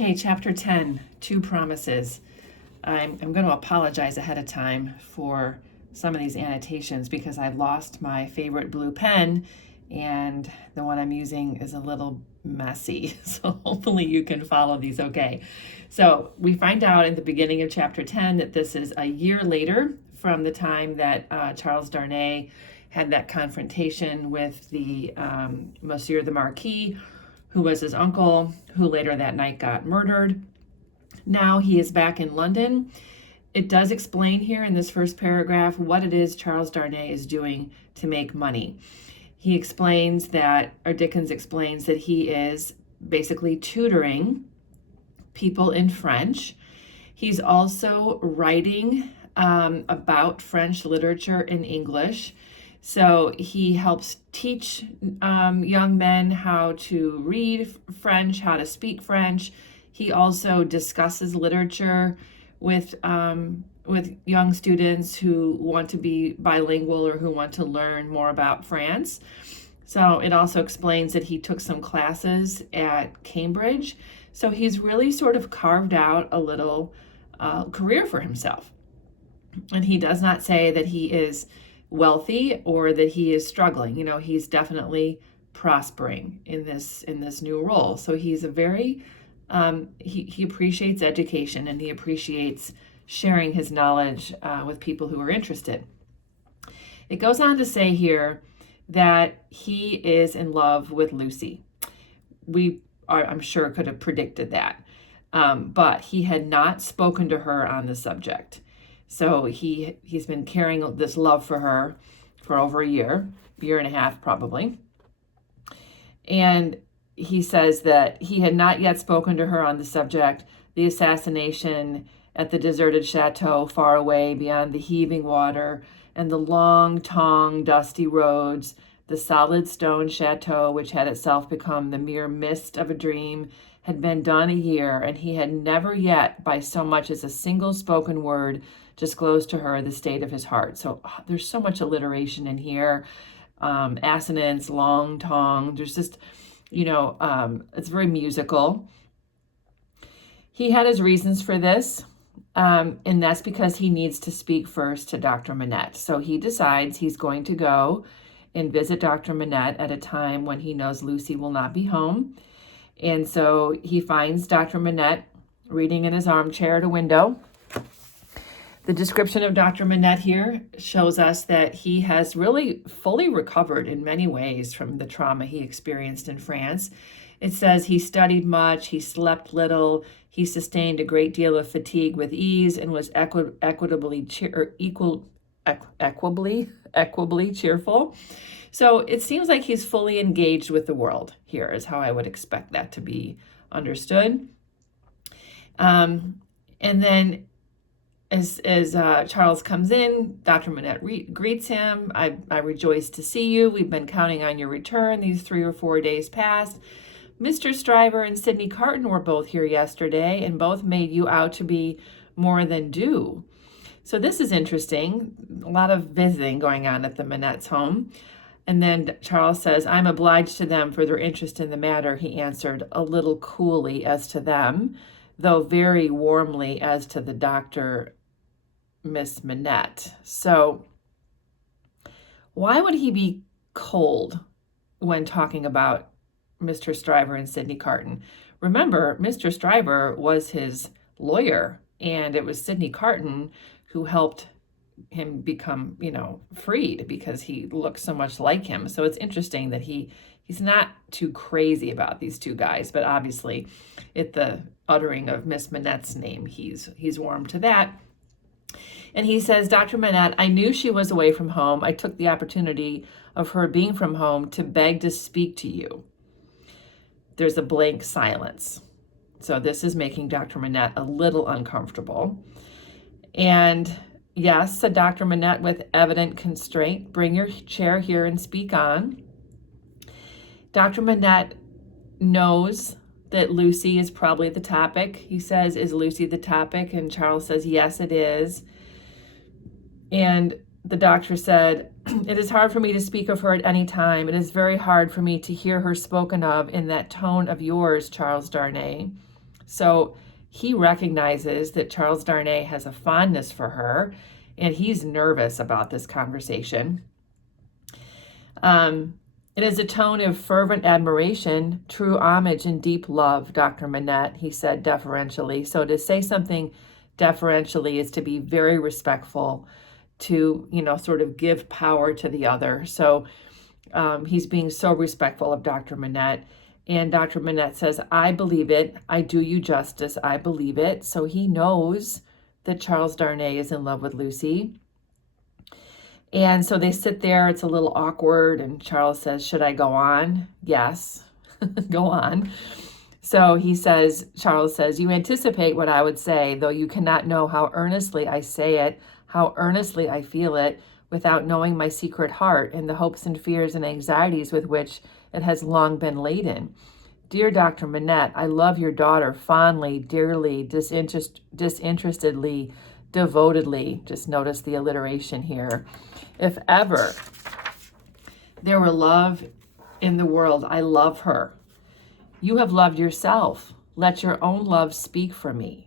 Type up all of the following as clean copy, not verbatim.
Okay, chapter 10, Two Promises. I'm going to apologize ahead of time for some of these annotations because I lost my favorite blue pen and the one I'm using is a little messy. So hopefully you can follow these okay. So we find out in the beginning of chapter 10 that this is a year later from the time that Charles Darnay had that confrontation with the Monsieur the Marquis, who was his uncle, who later that night got murdered. Now he is back in London. It does explain here in this first paragraph what it is Charles Darnay is doing to make money. He explains that, or Dickens explains that he is basically tutoring people in French. He's also writing about French literature in English. So he helps teach young men how to read French, how to speak French. He also discusses literature with young students who want to be bilingual or who want to learn more about France. So it also explains that he took some classes at Cambridge. So he's really sort of carved out a little career for himself. And he does not say that he is wealthy or that he is struggling. You know, he's definitely prospering in this new role. So he's a very he appreciates education and he appreciates sharing his knowledge with people who are interested. It goes on to say here that he is in love with Lucy. I'm sure, could have predicted that, but he had not spoken to her on the subject. So he's been carrying this love for her for over a year and a half probably. And he says that he had not yet spoken to her on the subject. The assassination at the deserted chateau far away beyond the heaving water and the long, tongue, dusty roads, the solid stone chateau, which had itself become the mere mist of a dream, had been done a year, and he had never yet, by so much as a single spoken word, disclosed to her the state of his heart. So there's so much alliteration in here, assonance, long tongue. There's just, it's very musical. He had his reasons for this, and that's because he needs to speak first to Dr. Manette. So he decides he's going to go and visit Dr. Manette at a time when he knows Lucy will not be home. And so he finds Dr. Manette reading in his armchair at a window. The description of Dr. Manette here shows us that he has really fully recovered in many ways from the trauma he experienced in France. It says he studied much, he slept little, he sustained a great deal of fatigue with ease, and was equably cheerful. So it seems like he's fully engaged with the world here, is how I would expect that to be understood. And then as Charles comes in, Dr. Manette greets him. I rejoice to see you. We've been counting on your return these 3 or 4 days past. Mr. Stryver and Sydney Carton were both here yesterday and both made you out to be more than due. So this is interesting. A lot of visiting going on at the Manette's home. And then Charles says, I'm obliged to them for their interest in the matter, he answered, a little coolly as to them, though very warmly as to the doctor, Miss Manette. So why would he be cold when talking about Mr. Stryver and Sydney Carton? Remember, Mr. Stryver was his lawyer, and it was Sydney Carton who helped him become, freed because he looked so much like him. So it's interesting that he's not too crazy about these two guys, but obviously at the uttering of Miss Manette's name, he's warm to that. And he says, Dr. Manette, I knew she was away from home. I took the opportunity of her being from home to beg to speak to you. There's a blank silence. So this is making Dr. Manette a little uncomfortable. And yes, said Dr. Manette with evident constraint, bring your chair here and speak on. Dr. Manette knows that Lucy is probably the topic. He says, is Lucy the topic? And Charles says, yes, it is. And the doctor said, it is hard for me to speak of her at any time. It is very hard for me to hear her spoken of in that tone of yours, Charles Darnay. So he recognizes that Charles Darnay has a fondness for her, and he's nervous about this conversation. It is a tone of fervent admiration, true homage, and deep love, Dr. Manette, he said deferentially. So to say something deferentially is to be very respectful, to, sort of give power to the other. So he's being so respectful of Dr. Manette. And Dr. Manette says, I believe it. I do you justice. I believe it. So he knows that Charles Darnay is in love with Lucy. And so they sit there. It's a little awkward. And Charles says, should I go on? Yes, go on. So Charles says, you anticipate what I would say, though you cannot know how earnestly I say it, how earnestly I feel it, without knowing my secret heart and the hopes and fears and anxieties with which it has long been laden. Dear Dr. Manette, I love your daughter fondly, dearly, disinterestedly, devotedly. Just notice the alliteration here. If ever there were love in the world, I love her. You have loved yourself. Let your own love speak for me.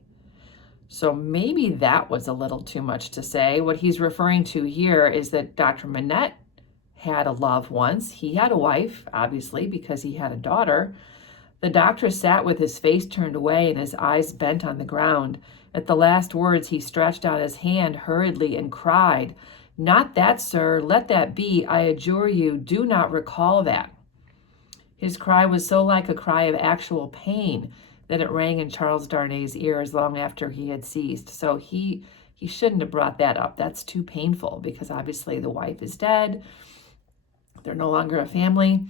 So maybe that was a little too much to say. What he's referring to here is that Dr. Manette had a love once. He had a wife, obviously, because he had a daughter. The doctor sat with his face turned away and his eyes bent on the ground. At the last words, he stretched out his hand hurriedly and cried, Not that, sir. Let that be. I adjure you, do not recall that. His cry was so like a cry of actual pain that it rang in Charles Darnay's ears long after he had ceased. So he shouldn't have brought that up. That's too painful because obviously the wife is dead. They're no longer a family.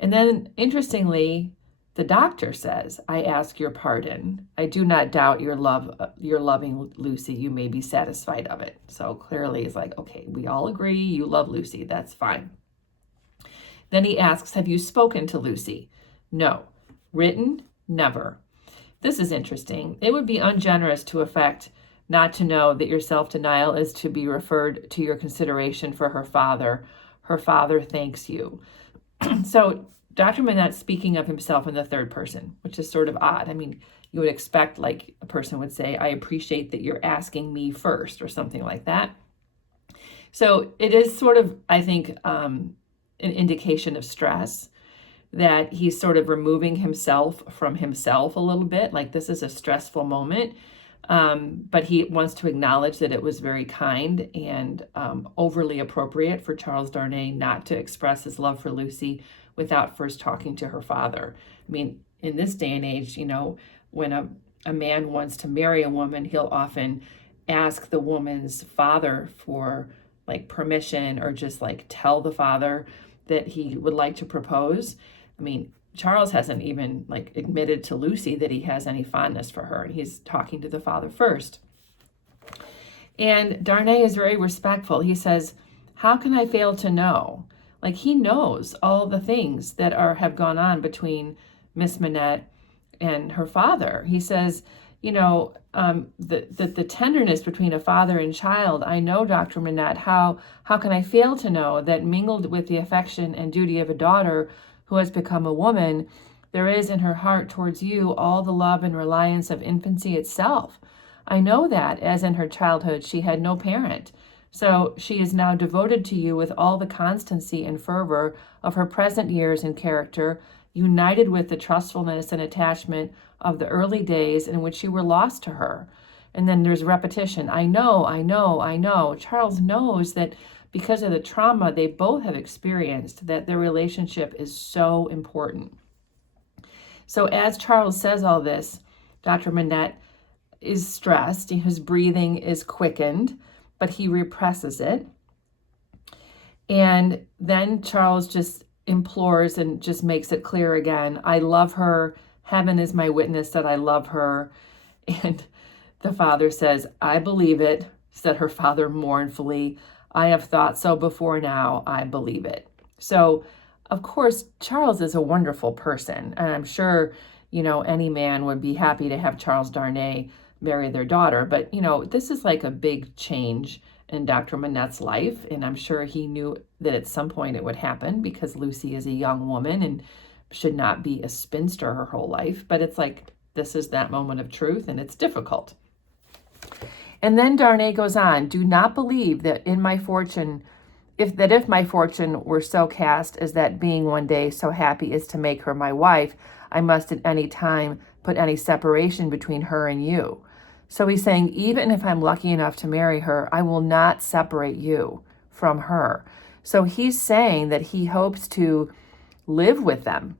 And then, interestingly, the doctor says, I ask your pardon. I do not doubt your loving Lucy. You may be satisfied of it. So clearly it's like, okay, we all agree you love Lucy. That's fine. Then he asks, have you spoken to Lucy? No. Written? Never. This is interesting. It would be ungenerous to affect not to know that your self-denial is to be referred to your consideration for her father. Her father thanks you. So Dr. Manette speaking of himself in the third person, which is sort of odd. I mean, you would expect like a person would say, I appreciate that you're asking me first or something like that. So it is sort of, I think, an indication of stress that he's sort of removing himself from himself a little bit. Like this is a stressful moment. But he wants to acknowledge that it was very kind and overly appropriate for Charles Darnay not to express his love for Lucy without first talking to her father. I mean, in this day and age, when a man wants to marry a woman, he'll often ask the woman's father for like permission or just like tell the father that he would like to propose. I mean, Charles hasn't even like admitted to Lucy that he has any fondness for her. He's talking to the father first. And Darnay is very respectful. He says, how can I fail to know? Like he knows all the things that have gone on between Miss Manette and her father. He says, the tenderness between a father and child. I know, Dr. Manette, how can I fail to know that mingled with the affection and duty of a daughter who has become a woman, there is in her heart towards you all the love and reliance of infancy itself. I know that, as in her childhood she had no parent, so she is now devoted to you with all the constancy and fervor of her present years and character, united with the trustfulness and attachment of the early days in which you were lost to her. And then there's repetition. I know. Charles knows that because of the trauma they both have experienced, that their relationship is so important. So as Charles says all this, Dr. Manette is stressed. His breathing is quickened, but he represses it. And then Charles just implores and just makes it clear again, I love her. Heaven is my witness that I love her. And the father says, I believe it, said her father mournfully. I have thought so before now. I believe it. So, of course, Charles is a wonderful person. And I'm sure, any man would be happy to have Charles Darnay marry their daughter. But, this is like a big change in Dr. Manette's life. And I'm sure he knew that at some point it would happen because Lucy is a young woman and should not be a spinster her whole life. But it's like this is that moment of truth, and it's difficult. And then Darnay goes on, do not believe that in my fortune, if my fortune were so cast as that being one day so happy as to make her my wife, I must at any time put any separation between her and you. So he's saying, even if I'm lucky enough to marry her, I will not separate you from her. So he's saying that he hopes to live with them.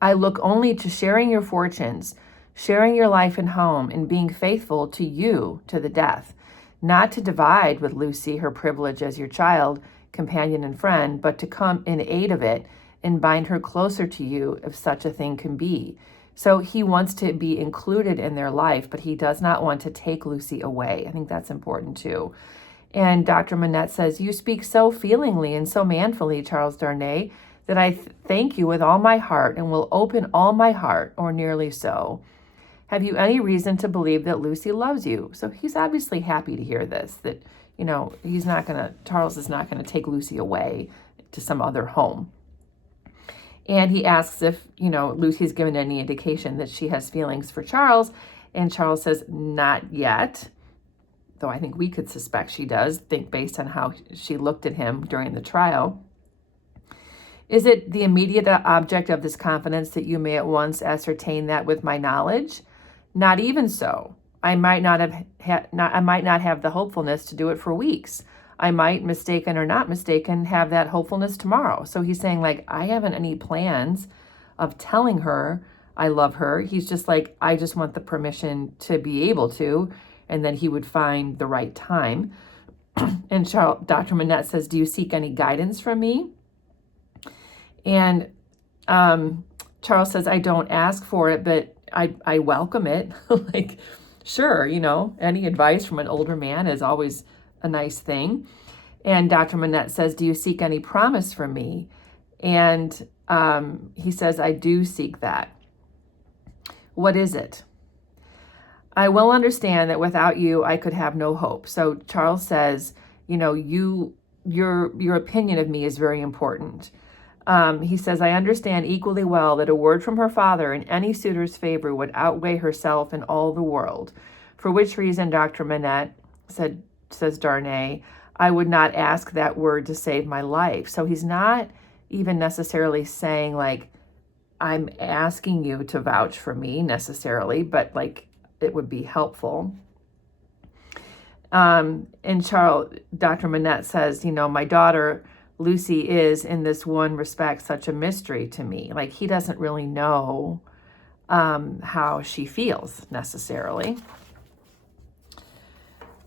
I look only to sharing your fortunes, sharing your life and home, and being faithful to you to the death, not to divide with Lucy her privilege as your child, companion, and friend, but to come in aid of it and bind her closer to you if such a thing can be. So he wants to be included in their life, but he does not want to take Lucy away. I think that's important too. And Dr. Manette says, you speak so feelingly and so manfully, Charles Darnay, that I thank you with all my heart and will open all my heart, or nearly so. Have you any reason to believe that Lucy loves you? So he's obviously happy to hear this, that, Charles is not going to take Lucy away to some other home. And he asks if, Lucy's given any indication that she has feelings for Charles. And Charles says, not yet. Though I think we could suspect she does, based on how she looked at him during the trial. Is it the immediate object of this confidence that you may at once ascertain that with my knowledge? Not even so. I might not have the hopefulness to do it for weeks. I might, mistaken or not mistaken, have that hopefulness tomorrow. So he's saying, I haven't any plans of telling her I love her. He's just I just want the permission to be able to, and then he would find the right time. And Dr. Manette says, do you seek any guidance from me? And Charles says, I don't ask for it, but I welcome it. Sure, any advice from an older man is always a nice thing. And Dr. Manette says, do you seek any promise from me? And he says, I do seek that. What is it? I will understand that without you, I could have no hope. So Charles says, your opinion of me is very important. He says, I understand equally well that a word from her father in any suitor's favor would outweigh herself and all the world. For which reason, Dr. Manette, says Darnay, I would not ask that word to save my life. So he's not even necessarily saying I'm asking you to vouch for me necessarily, but it would be helpful. And Dr. Manette says, my daughter Lucy is in this one respect such a mystery to me. He doesn't really know how she feels necessarily.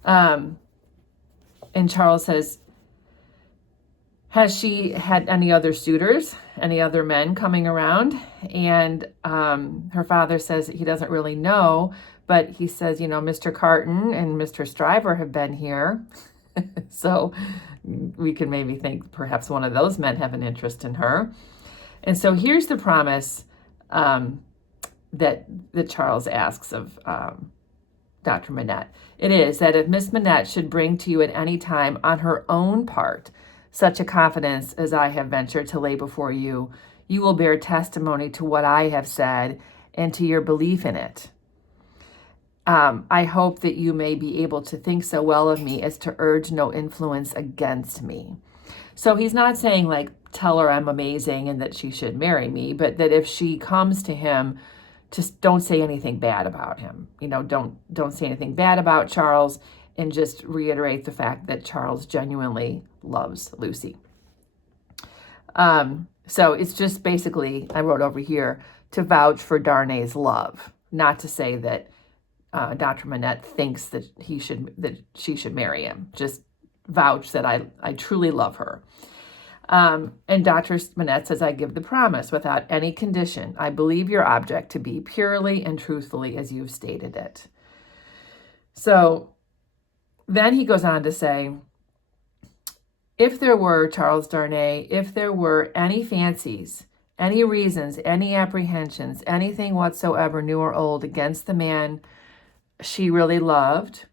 And Charles says, has she had any other suitors, any other men coming around? And her father says he doesn't really know, but he says, Mr. Carton and Mr. Stryver have been here. So we can maybe think perhaps one of those men have an interest in her. And so here's the promise that Charles asks of Dr. Manette. It is that if Miss Manette should bring to you at any time on her own part such a confidence as I have ventured to lay before you, you will bear testimony to what I have said and to your belief in it. I hope that you may be able to think so well of me as to urge no influence against me. So he's not saying tell her I'm amazing and that she should marry me, but that if she comes to him, just don't say anything bad about him. Don't say anything bad about Charles, and just reiterate the fact that Charles genuinely loves Lucy. So it's just basically, I wrote over here, to vouch for Darnay's love, not to say that Dr. Manette thinks that she should marry him. Just vouch that I truly love her. And Dr. Manette says, I give the promise without any condition. I believe your object to be purely and truthfully as you've stated it. So then he goes on to say, if there were, Charles Darnay, if there were any fancies, any reasons, any apprehensions, anything whatsoever, new or old, against the man she really loved,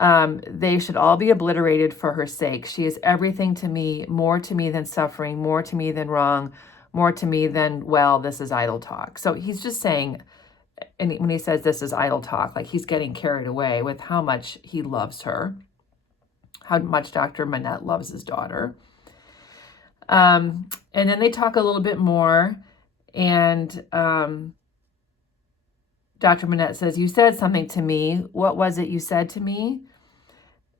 they should all be obliterated for her sake. She is everything to me, more to me than suffering, more to me than wrong, more to me than, well, this is idle talk. So he's just saying and when he says this is idle talk, like he's getting carried away with how much he loves her, how much Dr. Manette loves his daughter. And then they talk a little bit more, and Dr. Manette says, you said something to me. What was it you said to me?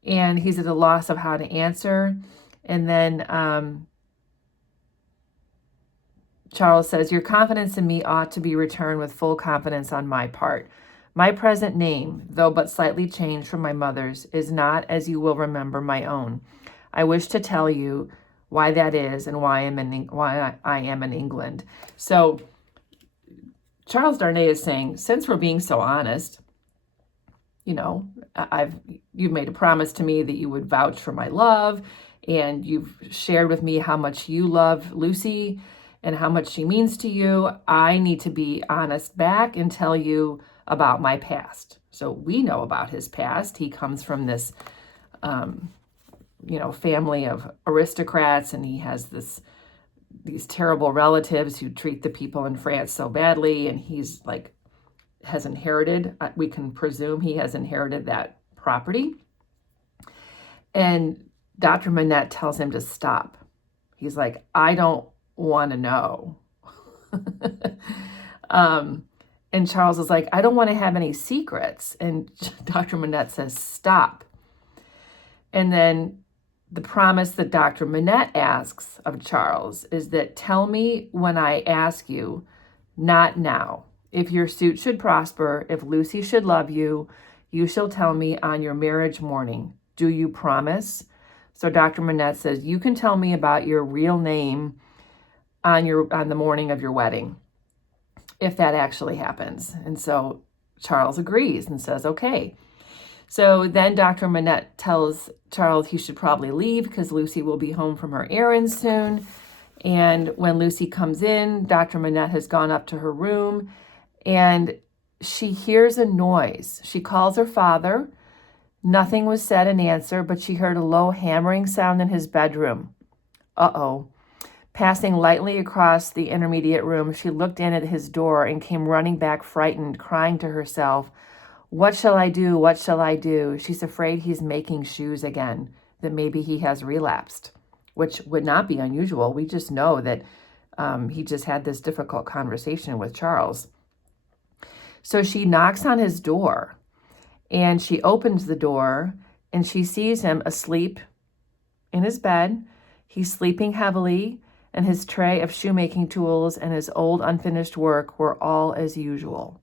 And he's at a loss of how to answer. And then Charles says, your confidence in me ought to be returned with full confidence on my part. My present name, though but slightly changed from my mother's, is not, as you will remember, my own. I wish to tell you why that is and why I am in England. So Charles Darnay is saying, since we're being so honest, you know, you've made a promise to me that you would vouch for my love, and you've shared with me how much you love Lucy and how much she means to you. I need to be honest back and tell you about my past. So we know about his past. He comes from this, family of aristocrats, and he has these terrible relatives who treat the people in France so badly, and he's like, has inherited, we can presume he has inherited that property. And Dr. Manette tells him to stop. He's like, I don't want to know. And Charles is like, I don't want to have any secrets. And Dr. Manette says, stop. And then the promise that Dr. Manette asks of Charles is that, tell me when I ask you, not now. If your suit should prosper, if Lucy should love you, you shall tell me on your marriage morning. Do you promise? So Dr. Manette says, you can tell me about your real name on the morning of your wedding, if that actually happens. And so Charles agrees and says, okay. So then Dr. Manette tells Charles he should probably leave because Lucy will be home from her errands soon. And when Lucy comes in, Dr. Manette has gone up to her room, and she hears a noise. She calls her father. Nothing was said in answer, but she heard a low hammering sound in his bedroom. Uh-oh. Passing lightly across the intermediate room, she looked in at his door and came running back frightened, crying to herself, what shall I do? What shall I do? She's afraid he's making shoes again, that maybe he has relapsed, which would not be unusual. We just know that he just had this difficult conversation with Charles. So she knocks on his door, and she opens the door, and she sees him asleep in his bed. He's sleeping heavily, and his tray of shoemaking tools and his old unfinished work were all as usual.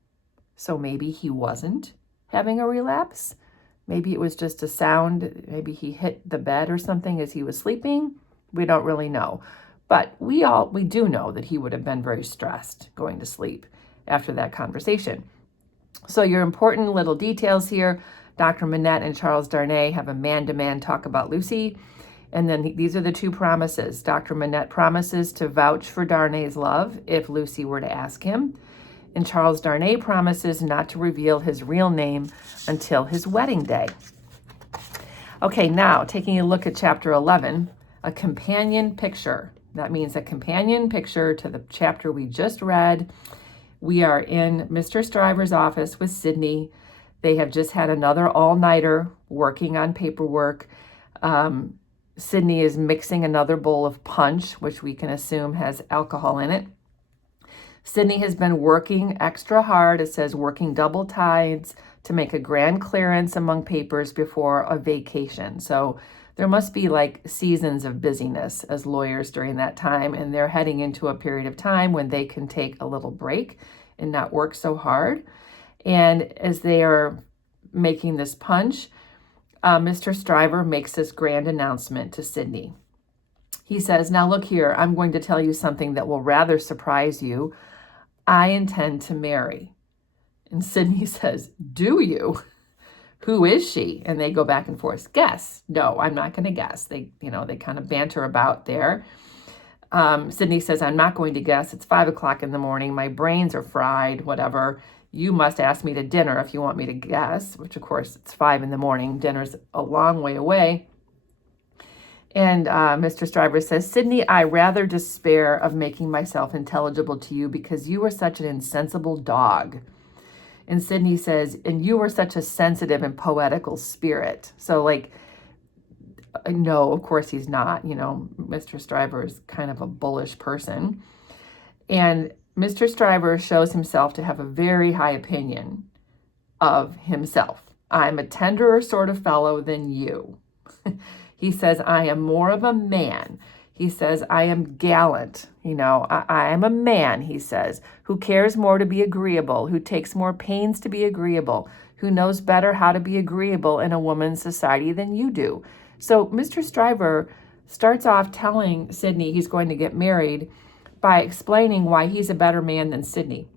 So maybe he wasn't having a relapse. Maybe it was just a sound. Maybe he hit the bed or something as he was sleeping. We don't really know. But we do know that he would have been very stressed going to sleep after that conversation. So your important little details here, Dr. Manette and Charles Darnay have a man-to-man talk about Lucy. And then these are the two promises. Dr. Manette promises to vouch for Darnay's love if Lucy were to ask him. And Charles Darnay promises not to reveal his real name until his wedding day. Okay, now taking a look at chapter 11, a companion picture. That means a companion picture to the chapter we just read. We are in Mr. Stryver's office with Sydney. They have just had another all-nighter working on paperwork. Sydney is mixing another bowl of punch, which we can assume has alcohol in it. Sydney has been working extra hard, it says working double tides to make a grand clearance among papers before a vacation. So there must be like seasons of busyness as lawyers during that time, and they're heading into a period of time when they can take a little break and not work so hard. And as they are making this punch, Mr. Stryver makes this grand announcement to Sydney. He says, now look here, I'm going to tell you something that will rather surprise you. I intend to marry. And Sydney says, do you? Who is she? And they go back and forth. Guess. No, I'm not going to guess. They kind of banter about there. Sydney says, I'm not going to guess. It's 5 o'clock in the morning. My brains are fried, whatever. You must ask me to dinner if you want me to guess, which of course it's 5 in the morning. Dinner's a long way away. And Mr. Stryver says, Sydney, I rather despair of making myself intelligible to you because you are such an insensible dog. And Sydney says, and you were such a sensitive and poetical spirit. So like, no, of course he's not. Mr. Stryver is kind of a bullish person. And Mr. Stryver shows himself to have a very high opinion of himself. I'm a tenderer sort of fellow than you. He says, I am more of a man. He says, I am gallant. I am a man, he says, who cares more to be agreeable, who takes more pains to be agreeable, who knows better how to be agreeable in a woman's society than you do. So Mr. Stryver starts off telling Sydney he's going to get married by explaining why he's a better man than Sydney,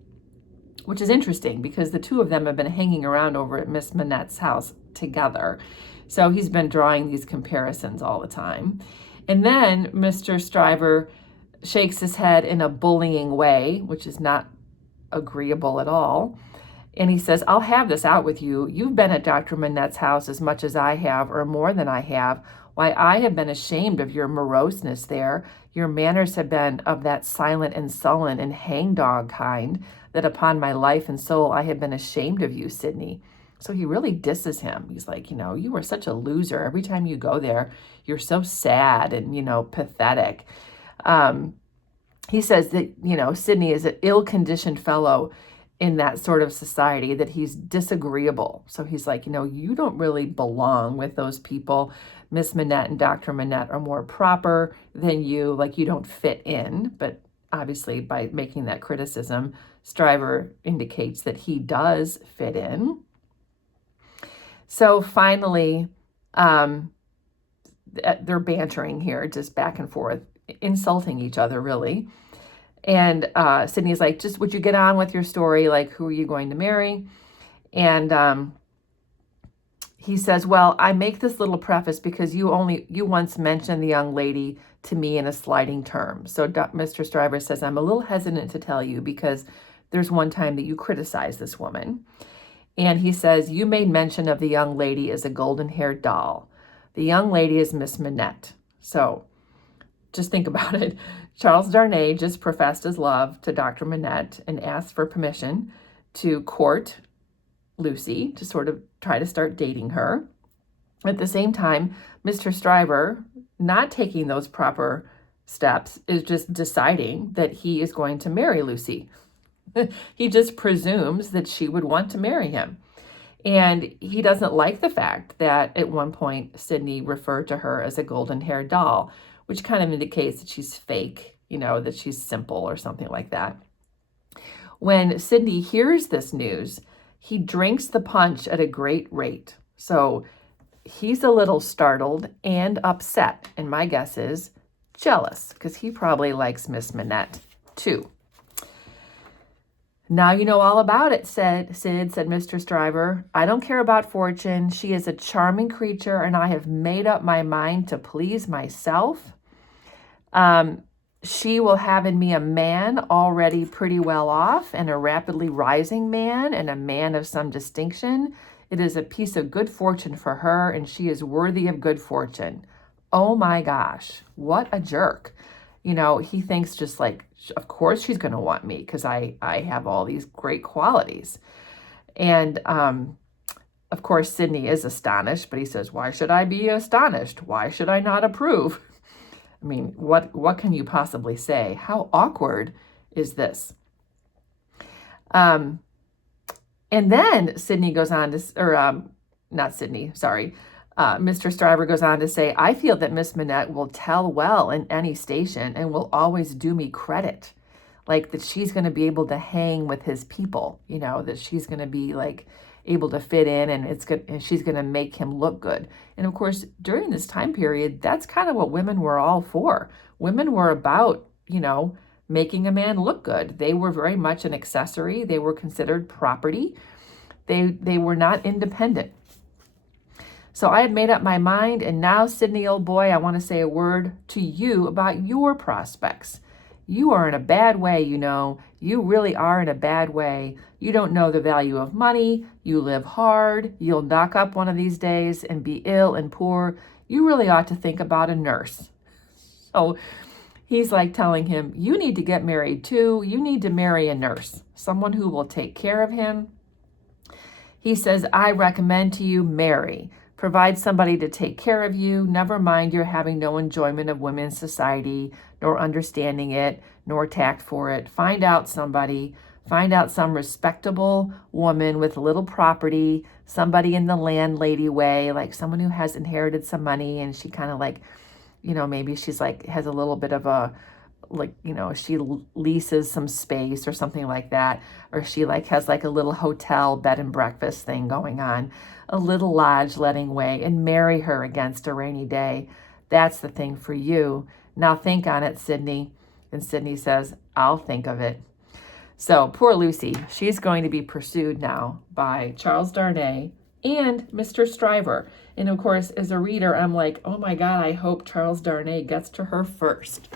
which is interesting because the two of them have been hanging around over at Miss Manette's house together. So he's been drawing these comparisons all the time. And then Mr. Stryver shakes his head in a bullying way, which is not agreeable at all. And he says, I'll have this out with you. You've been at Dr. Manette's house as much as I have, or more than I have. Why, I have been ashamed of your moroseness there. Your manners have been of that silent and sullen and hangdog kind, that upon my life and soul I have been ashamed of you, Sydney. So he really disses him. He's like, you are such a loser. Every time you go there, you're so sad and, pathetic. He says that, Sydney is an ill-conditioned fellow in that sort of society, that he's disagreeable. So he's like, you don't really belong with those people. Miss Manette and Dr. Manette are more proper than you, like you don't fit in. But obviously by making that criticism, Stryver indicates that he does fit in. So finally, they're bantering here, just back and forth, insulting each other, really. And Sydney's like, just would you get on with your story? Like, who are you going to marry? And he says, well, I make this little preface because you once mentioned the young lady to me in a slighting term. So Mr. Stryver says, I'm a little hesitant to tell you because there's one time that you criticized this woman. And he says, you made mention of the young lady as a golden-haired doll. The young lady is Miss Manette. So just think about it. Charles Darnay just professed his love to Dr. Manette and asked for permission to court Lucy, to sort of try to start dating her. At the same time, Mr. Stryver, not taking those proper steps, is just deciding that he is going to marry Lucy. He just presumes that she would want to marry him. And he doesn't like the fact that at one point Sydney referred to her as a golden-haired doll, which kind of indicates that she's fake, that she's simple or something like that. When Sydney hears this news, he drinks the punch at a great rate. So he's a little startled and upset. And my guess is jealous, because he probably likes Miss Manette too. Now you know all about it, said Mr. Stryver. I don't care about fortune. She is a charming creature, and I have made up my mind to please myself. She will have in me a man already pretty well off, and a rapidly rising man, and a man of some distinction. It is a piece of good fortune for her, and she is worthy of good fortune. Oh my gosh, what a jerk. He thinks just like, of course she's going to want me because I have all these great qualities. And of course, Sydney is astonished, but he says, why should I be astonished? Why should I not approve? I mean, what can you possibly say? How awkward is this? And then Sydney goes on to, or not Sydney, sorry. Mr. Stryver goes on to say, I feel that Miss Manette will tell well in any station and will always do me credit. Like that she's going to be able to hang with his people, that she's going to be like able to fit in, and and she's going to make him look good. And of course, during this time period, that's kind of what women were all for. Women were about, making a man look good. They were very much an accessory. They were considered property. They were not independent. So I had made up my mind, and now, Sydney, old boy, I want to say a word to you about your prospects. You are in a bad way, You really are in a bad way. You don't know the value of money. You live hard. You'll knock up one of these days and be ill and poor. You really ought to think about a nurse. So he's like telling him, you need to get married too. You need to marry a nurse, someone who will take care of him, He says, I recommend to you marry. Provide somebody to take care of you. Never mind you're having no enjoyment of women's society, nor understanding it, nor tact for it. Find out somebody. Find out some respectable woman with a little property, somebody in the landlady way, like someone who has inherited some money and she kind of like, maybe she's like, has a little bit of a, like, she leases some space or something like that. Or she like has like a little hotel bed and breakfast thing going on, a little lodge letting way, and marry her against a rainy day. That's the thing for you. Now think on it, Sydney. And Sydney says, I'll think of it. So poor Lucy, she's going to be pursued now by Charles Darnay and Mr. Stryver. And of course, as a reader, I'm like, oh my God, I hope Charles Darnay gets to her first.